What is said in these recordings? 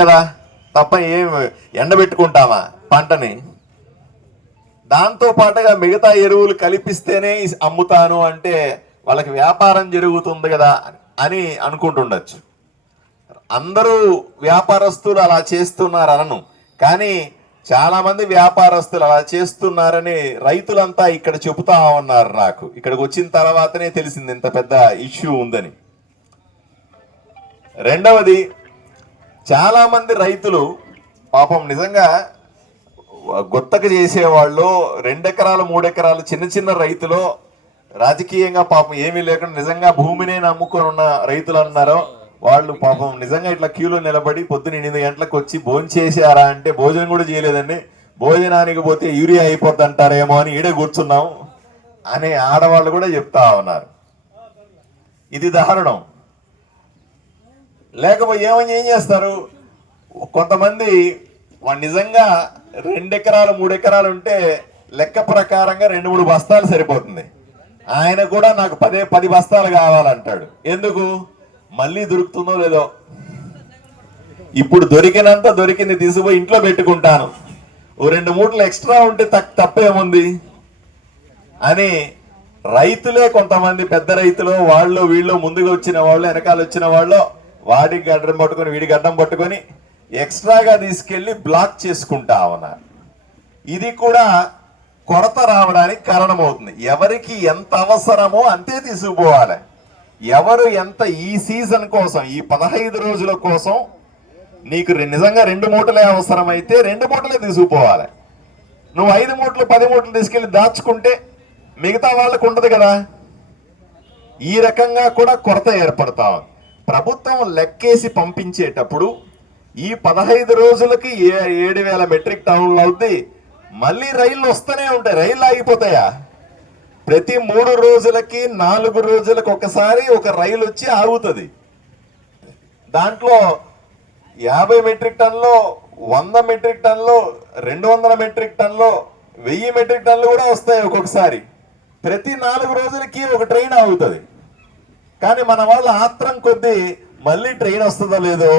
కదా, తప్ప ఏం ఎండబెట్టుకుంటామా పంటని? దాంతో పాటుగా మిగతా ఎరువులు కలిపిస్తేనే అమ్ముతాను అంటే వాళ్ళకి వ్యాపారం జరుగుతుంది కదా అని అనుకుంటుండొచ్చు. అందరూ వ్యాపారస్తులు అలా చేస్తున్నారు అనను, కానీ చాలా మంది వ్యాపారస్తులు అలా చేస్తున్నారని రైతులంతా ఇక్కడ చెబుతా ఉన్నారు. నాకు ఇక్కడికి వచ్చిన తర్వాతనే తెలిసింది ఇంత పెద్ద ఇష్యూ ఉందని. రెండవది, చాలా మంది రైతులు పాపం నిజంగా గుత్తకు చేసేవాళ్ళు 2 ఎకరాలు 3 ఎకరాలు చిన్న చిన్న రైతులు రాజకీయంగా పాపం ఏమీ లేకుండా నిజంగా భూమినే నమ్ముకొని ఉన్న రైతులు అన్నారో వాళ్ళు పాపం నిజంగా ఇట్లా క్యూలో నిలబడి పొద్దున 8 గంటలకు వచ్చి భోజనం చేశారా అంటే భోజనం కూడా చేయలేదండి, భోజనానికి పోతే యూరియా అయిపోద్ది అంటారేమో అని ఈడే కూర్చున్నాం అనే ఆడవాళ్ళు కూడా చెప్తా ఉన్నారు. ఇది దారుణం. లేకపోతే ఏం చేస్తారు కొంతమంది, వాడు నిజంగా 2 ఎకరాలు 3 ఎకరాలు ఉంటే లెక్క ప్రకారంగా 2-3 బస్తాలు సరిపోతుంది. ఆయన కూడా నాకు 10 బస్తాలు కావాలంటాడు. ఎందుకు? మళ్ళీ దొరుకుతుందో లేదో, ఇప్పుడు దొరికింది తీసుకుపోయి ఇంట్లో పెట్టుకుంటాను, ఓ 2 మూటలు ఎక్స్ట్రా ఉంటే తప్పేముంది అని రైతులే కొంతమంది పెద్ద రైతులు వాళ్ళు వీళ్ళు ముందుగా వచ్చిన వాళ్ళు వెనకాల వచ్చిన వాళ్ళు వాడికి గడ్డం పట్టుకొని వీడి గడ్డం పట్టుకొని ఎక్స్ట్రాగా తీసుకెళ్లి బ్లాక్ చేసుకుంటా ఉన్నారు. ఇది కూడా కొరత రావడానికి కారణమవుతుంది. ఎవరికి ఎంత అవసరమో అంతే తీసుకుపోవాలి. ఎవరు ఎంత ఈ సీజన్ కోసం, ఈ 15 రోజుల కోసం నీకు నిజంగా 2 మూటలే అవసరమైతే 2 మూటలే తీసుకుపోవాలి. నువ్వు 5 మూటలు 10 మూటలు తీసుకెళ్లి దాచుకుంటే మిగతా వాళ్ళకు ఉండదు కదా. ఈ రకంగా కూడా కొరత ఏర్పడతా ఉంది. ప్రభుత్వం లెక్కేసి పంపించేటప్పుడు ఈ 15 రోజులకి 7,000 మెట్రిక్ టన్నులు అవుద్ది. మళ్ళీ రైళ్లు వస్తూనే ఉంటాయి. రైళ్లు ఆగిపోతాయా? ప్రతి 3 రోజులకి 4 రోజులకు ఒకసారి ఒక రైలు వచ్చి ఆగుతుంది. దాంట్లో 50 మెట్రిక్ టన్నులు, 100 మెట్రిక్ టన్నులు, 200 మెట్రిక్ టన్నులు, 1000 మెట్రిక్ టన్నులు కూడా వస్తాయి ఒక్కొక్కసారి. ప్రతి 4 రోజులకి ఒక ట్రైన్ ఆగుతుంది. కానీ మన వాళ్ళ ఆత్రం కొద్దీ మళ్ళీ ట్రైన్ వస్తుందో లేదో,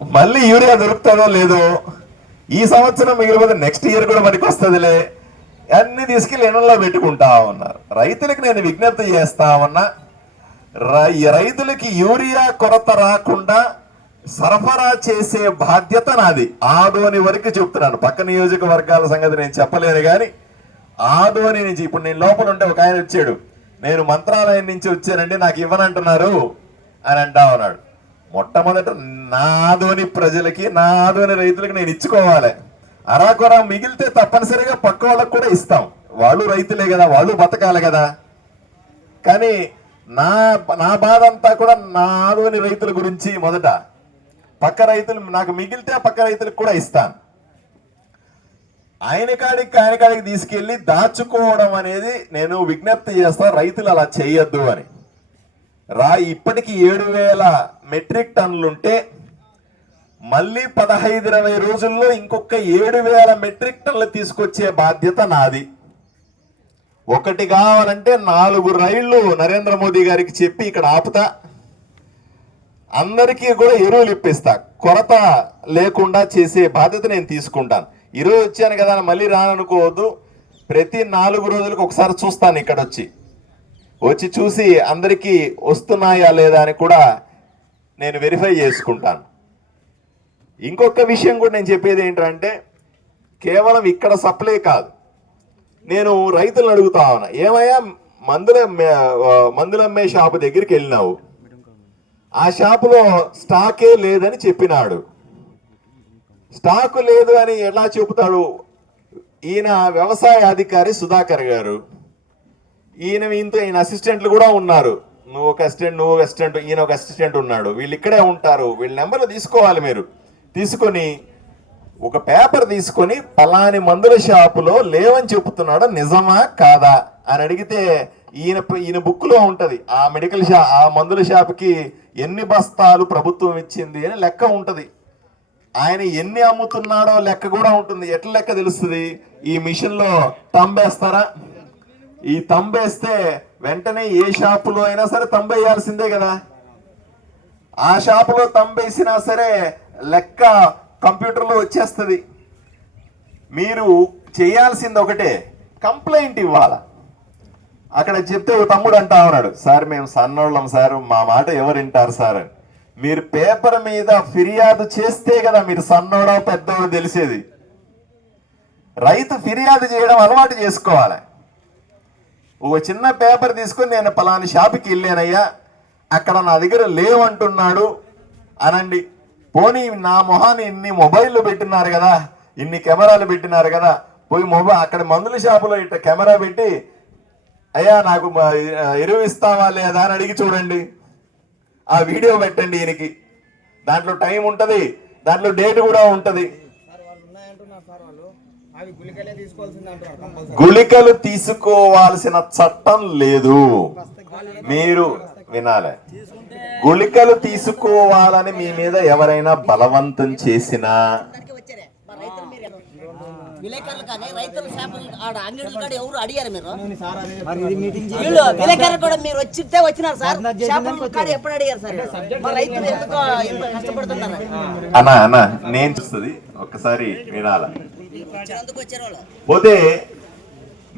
మళ్ళీ యూరియా దొరుకుతుందో లేదో, ఈ సంవత్సరం మిగిలిపోతే నెక్స్ట్ ఇయర్ కూడా మనకి వస్తుందిలే అన్ని తీసుకెళ్ళి ఇళ్లలో పెట్టుకుంటా ఉన్నారు. రైతులకు నేను విజ్ఞప్తి చేస్తా ఉన్నా, రైతులకి యూరియా కొరత రాకుండా సరఫరా చేసే బాధ్యత నాది. ఆదోని వరకు చెప్తున్నాను, పక్క నియోజకవర్గాల సంగతి నేను చెప్పలేను. కానీ ఆదోని నుంచి ఇప్పుడు నేను లోపల ఉంటే ఒక ఆయన వచ్చాడు, నేను మంత్రాలయం నుంచి వచ్చానండి నాకు ఇవ్వనంటున్నారు అని అంటా ఉన్నాడు. మొట్టమొదట నా ఆదోని ప్రజలకి, నా ఆదోని రైతులకి నేను ఇచ్చుకోవాలి. అరాకొరా మిగిలితే తప్పనిసరిగా పక్క వాళ్ళకు కూడా ఇస్తాం. వాళ్ళు రైతులే కదా, వాళ్ళు బతకాలి కదా. కానీ నా బాధ అంతా కూడా నా ఆదోని రైతుల గురించి. మొదట పక్క రైతులు నాకు మిగిలితే పక్క రైతులకు కూడా ఇస్తాను. ఆయన కాడికి తీసుకెళ్లి దాచుకోవడం అనేది నేను విజ్ఞప్తి చేస్తా, రైతులు అలా చేయొద్దు అని. ఇప్పటికి 7,000 మెట్రిక్ టన్నులుంటే మళ్ళీ 15-20 రోజుల్లో ఇంకొక 7,000 మెట్రిక్ టన్నులు తీసుకొచ్చే బాధ్యత నాది. ఒకటి కావాలంటే 4 రైళ్లు నరేంద్ర మోదీ గారికి చెప్పి ఇక్కడ ఆపుతా, అందరికీ కూడా ఎరువులు ఇప్పిస్తా, కొరత లేకుండా చేసే బాధ్యత నేను తీసుకుంటాను. ఈరోజు వచ్చాను కదా మళ్ళీ రాననుకోవద్దు. ప్రతి 4 రోజులకు ఒకసారి చూస్తాను, ఇక్కడ వచ్చి చూసి అందరికీ వస్తున్నాయా లేదా అని కూడా నేను వెరిఫై చేసుకుంటాను. ఇంకొక విషయం కూడా నేను చెప్పేది ఏంటంటే, కేవలం ఇక్కడ సప్లై కాదు, నేను రైతులను అడుగుతా ఉన్నా, ఏమయ్యా మందులమ్మే షాపు దగ్గరికి వెళ్ళినావు, ఆ షాపులో స్టాకే లేదని చెప్పినాడు. స్టాకు లేదు అని ఎలా చెబుతాడు? ఈయన వ్యవసాయ అధికారి సుధాకర్ గారు, ఈయన అసిస్టెంట్లు కూడా ఉన్నారు. నువ్వు ఒక అసిస్టెంట్, ఈయన ఒక అసిస్టెంట్ ఉన్నాడు. వీళ్ళు ఇక్కడే ఉంటారు. వీళ్ళ నెంబర్లు తీసుకోవాలి. మీరు తీసుకొని ఒక పేపర్ తీసుకొని పలాని మందుల షాపులో లేవని చెబుతున్నాడు, నిజమా కాదా అని అడిగితే ఈయన బుక్ లో ఉంటది ఆ మెడికల్ షాప్, ఆ మందుల షాప్కి ఎన్ని బస్తాలు ప్రభుత్వం ఇచ్చింది అని లెక్క ఉంటది. ఆయన ఎన్ని అమ్ముతున్నాడో లెక్క కూడా ఉంటుంది. ఎట్లా లెక్క తెలుస్తుంది? ఈ మిషన్ లో తంబేస్తారా? ఈ తంబేస్తే వెంటనే ఏ షాపులో అయినా సరే తంబేయాల్సిందే కదా. ఆ షాపులో తంబేసినా సరే లెక్క కంప్యూటర్లో వచ్చేస్తుంది. మీరు చేయాల్సింది ఒకటే, కంప్లైంట్ ఇవ్వాల. అక్కడ చెప్తే ఒక తమ్ముడు అంటా ఉన్నాడు, సార్ మేము సన్నోళ్ళం సార్, మా మాట ఎవరు వింటారు సార్ అని. మీరు పేపర్ మీద ఫిర్యాదు చేస్తే కదా మీరు సన్నోడో పెద్దోడో తెలిసేది. రైతు ఫిర్యాదు చేయడం అలవాటు చేసుకోవాలి. ఒక చిన్న పేపర్ తీసుకొని నేను పలాని షాపుకి వెళ్ళానయ్యా, అక్కడ నా దగ్గర లేవంటున్నాడు అనండి. పోనీ నా మొహాన్ని ఇన్ని మొబైల్లో పెట్టినారు కదా, ఇన్ని కెమెరాలు పెట్టినారు కదా, పోయి అక్కడ మందుల షాపులో ఇట్లా కెమెరా పెట్టి అయ్యా నాకు ఎరువు ఇస్తావా లేదా అని అడిగి చూడండి. ఆ వీడియో పెట్టండి ఈయనకి. దాంట్లో టైం ఉంటుంది, దాంట్లో డేట్ కూడా ఉంటుంది. గుళికలు తీసుకోవాల్సిన చట్టం లేదు. మీరు వినాలి, గుళికలు తీసుకోవాలని మీ మీద ఎవరైనా బలవంతం చేసినా విలేకరులు కానీ రైతుల చేపలు ఆడ అంగడి కాడ ఎవరు అడిగారు మీరు? విలేకరులు కూడా మీరు వచ్చినారు సార్. చేపలు కాడ ఎప్పుడు అడిగారు సార్? మా రైతులు ఎందుకు ఎంత కష్టపడుతున్నారు అన్నా నేను చూస్తుంది ఒక్కసారి వినాల. పోతే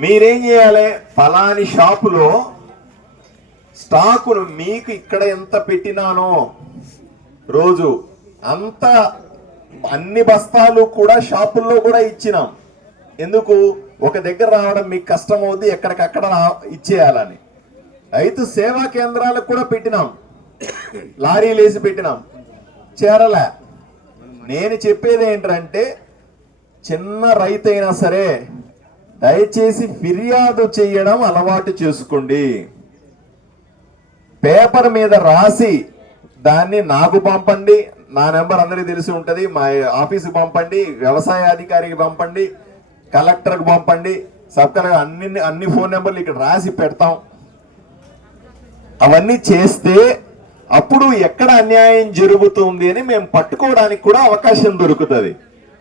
మీరేం చేయాలి, ఫలాని షాపులో స్టాకును మీకు ఇక్కడ ఎంత పెట్టినానో రోజు అంత అన్ని బస్తాలు కూడా షాపుల్లో కూడా ఇచ్చినాం. ఎందుకు, ఒక దగ్గర రావడం మీకు కష్టం అవుద్ది, ఎక్కడికక్కడ ఇచ్చేయాలని. రైతు సేవా కేంద్రాలకు కూడా పెట్టినాం, లారీలు వేసి పెట్టినాం, చేరలే. నేను చెప్పేది ఏంటంటే, చిన్న రైతు అయినా సరే దయచేసి ఫిర్యాదు చేయడం అలవాటు చేసుకోండి. పేపర్ మీద రాసి దాన్ని నాకు పంపండి, నా నెంబర్ అందరికీ తెలిసి ఉంటుంది, మా ఆఫీస్కి పంపండి, వ్యవసాయ అధికారికి పంపండి, కలెక్టర్కి పంపండి, సబ్ కలెక్టర్ అన్ని ఫోన్ నెంబర్లు ఇక్కడ రాసి పెడతాం. అవన్నీ చేస్తే అప్పుడు ఎక్కడ అన్యాయం జరుగుతుంది అని మేము పట్టుకోవడానికి కూడా అవకాశం దొరుకుతుంది.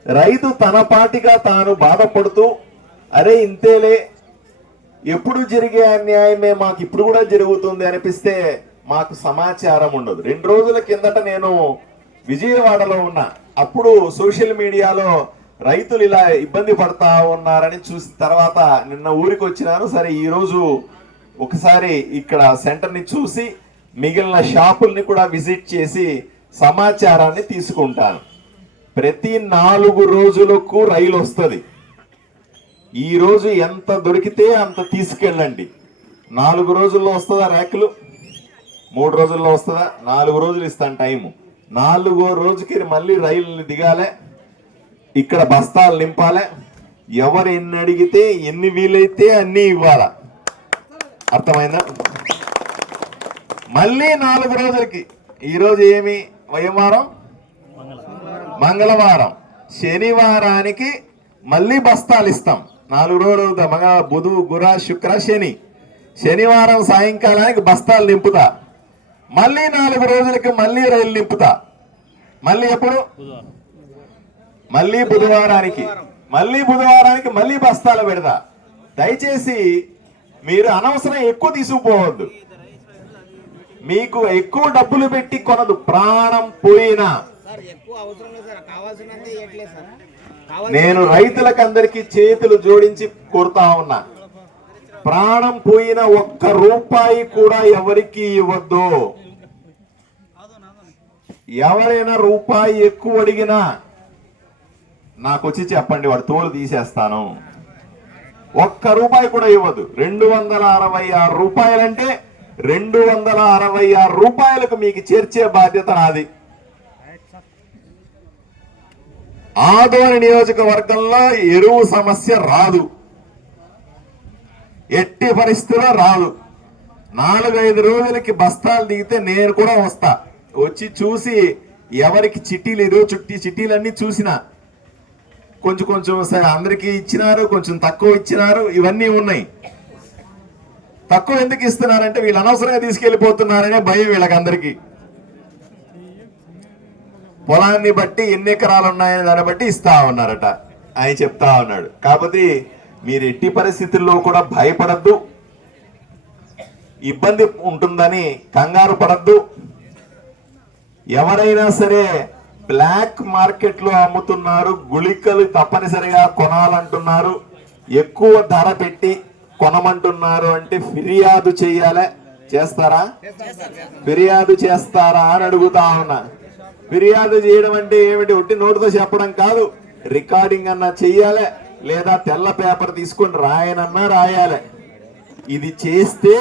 రైతు తన పాటిగా తాను బాధపడుతూ అరే ఇంతేలే, ఎప్పుడు జరిగే అన్యాయమే మాకు ఇప్పుడు కూడా జరుగుతుంది అనిపిస్తే మాకు సమాచారం ఉండదు. 2 రోజుల కిందట నేను విజయవాడలో ఉన్నా. అప్పుడు సోషల్ మీడియాలో రైతులు ఇలా ఇబ్బంది పడతా ఉన్నారని చూసిన తర్వాత నిన్న ఊరికి వచ్చినాను. సరే ఈరోజు ఒకసారి ఇక్కడ సెంటర్ని చూసి మిగిలిన షాపుల్ని కూడా విజిట్ చేసి సమాచారాన్ని తీసుకుంటాను. ప్రతి 4 రోజులకు రైలు వస్తుంది. ఈ రోజు ఎంత దొరికితే అంత తీసుకెళ్ళండి. 4 రోజుల్లో వస్తుందా ర్యాకులు? 3 రోజుల్లో వస్తుందా? 4 రోజులు ఇస్తాను టైము. 4వ రోజుకి మళ్ళీ రైలు దిగాలే, ఇక్కడ బస్తాలు నింపాలే, ఎవరు ఎన్ని అడిగితే ఎన్ని వీలైతే అన్ని ఇవ్వాలా. అర్థమైందా? మళ్ళీ 4 రోజులకి, ఈరోజు ఏమి వయవారం, మంగళవారం, శనివారానికి మళ్ళీ బస్తాలు ఇస్తాం. 4 రోజులు బుధ గుర శుక్ర శని, శనివారం సాయంకాలానికి బస్తాలు నింపుతా. మళ్ళీ 4 రోజులకి మళ్ళీ రైలు నింపుతా. మళ్ళీ ఎప్పుడు? మళ్ళీ బుధవారానికి మళ్ళీ బస్తాలు పెడతా. దయచేసి మీరు అనవసరం ఎక్కువ తీసుకుపోవద్దు. మీకు ఎక్కువ డబ్బులు పెట్టి కొనదు, ప్రాణం పోయినా. నేను రైతులకందరికీ చేతులు జోడించి కోరుతా ఉన్నా, ప్రాణం పోయిన 1 రూపాయి కూడా ఎవరికి ఇవ్వద్దు. ఎవరైనా రూపాయి ఎక్కువ అడిగినా నాకు వచ్చి చెప్పండి, వాడు తోలు తీసేస్తాను. 1 రూపాయి కూడా ఇవ్వదు. 266 రూపాయలంటే 266 రూపాయలకు మీకు చేర్చే బాధ్యత నాది. ఆదోని నియోజకవర్గంలో ఎరువు సమస్య రాదు, ఎట్టి పరిస్థితిలో రాదు. 4-5 రోజులకి బస్తాలు దిగితే నేను కూడా వస్తా, వచ్చి చూసి ఎవరికి చిట్టీలు, ఈరోజు చిట్టీలన్నీ చూసిన, కొంచెం అందరికి ఇచ్చినారు, కొంచెం తక్కువ ఇచ్చినారు, ఇవన్నీ ఉన్నాయి. తక్కువ ఎందుకు ఇస్తున్నారంటే వీళ్ళు అనవసరంగా తీసుకెళ్లిపోతున్నారనే భయం వీళ్ళకందరికీ. పొలాన్ని బట్టి ఎన్ని ఎకరాలు ఉన్నాయని దాన్ని బట్టి ఇస్తా ఉన్నారట ఆయన చెప్తా ఉన్నాడు. కాబట్టి మీరు ఎట్టి పరిస్థితుల్లో కూడా భయపడద్దు, ఇబ్బంది ఉంటుందని కంగారు పడద్దు. ఎవరైనా సరే బ్లాక్ మార్కెట్ లో అమ్ముతున్నారు, గుళికలు తప్పనిసరిగా కొనాలంటున్నారు, ఎక్కువ ధర పెట్టి కొనమంటున్నారు అంటే ఫిర్యాదు చెయ్యాలే, చేస్తారా? ఫిర్యాదు చేస్తారా అని అడుగుతా ఉన్నా. ఫిర్యాదు చేయడం అంటే ఏమిటి? ఒట్టి నోటితో చెప్పడం కాదు, రికార్డింగ్ అన్నా చెయ్యాలి, లేదా తెల్ల పేపర్ తీసుకొని రాయనన్నా రాయాలి. ఇది చేస్తే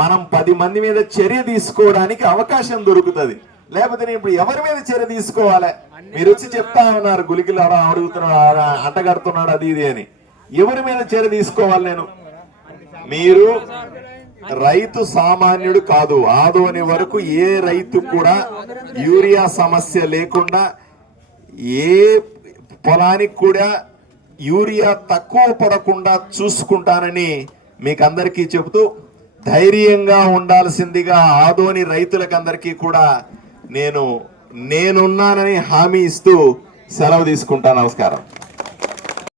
మనం 10 మంది మీద చర్య తీసుకోవడానికి అవకాశం దొరుకుతుంది. లేకపోతే నేను ఇప్పుడు ఎవరి మీద చర్య తీసుకోవాలి? మీరు వచ్చి చెప్తా ఉన్నారు గులికలు ఎవరో అడుగుతున్నాడు, అంటగడుతున్నాడు, అది ఇది అని. ఎవరి మీద చర్య తీసుకోవాలి నేను? మీరు రైతు సామాన్యుడు కాదు. ఆదోని వరకు ఏ రైతు కూడా యూరియా సమస్య లేకుండా, ఏ పొలానికి కూడా యూరియా తక్కువ పడకుండా చూసుకుంటానని మీకు అందరికీ చెబుతూ, ధైర్యంగా ఉండాల్సిందిగా ఆదోని రైతులకందరికీ కూడా నేనున్నానని హామీ ఇస్తూ సెలవు తీసుకుంటా. నమస్కారం.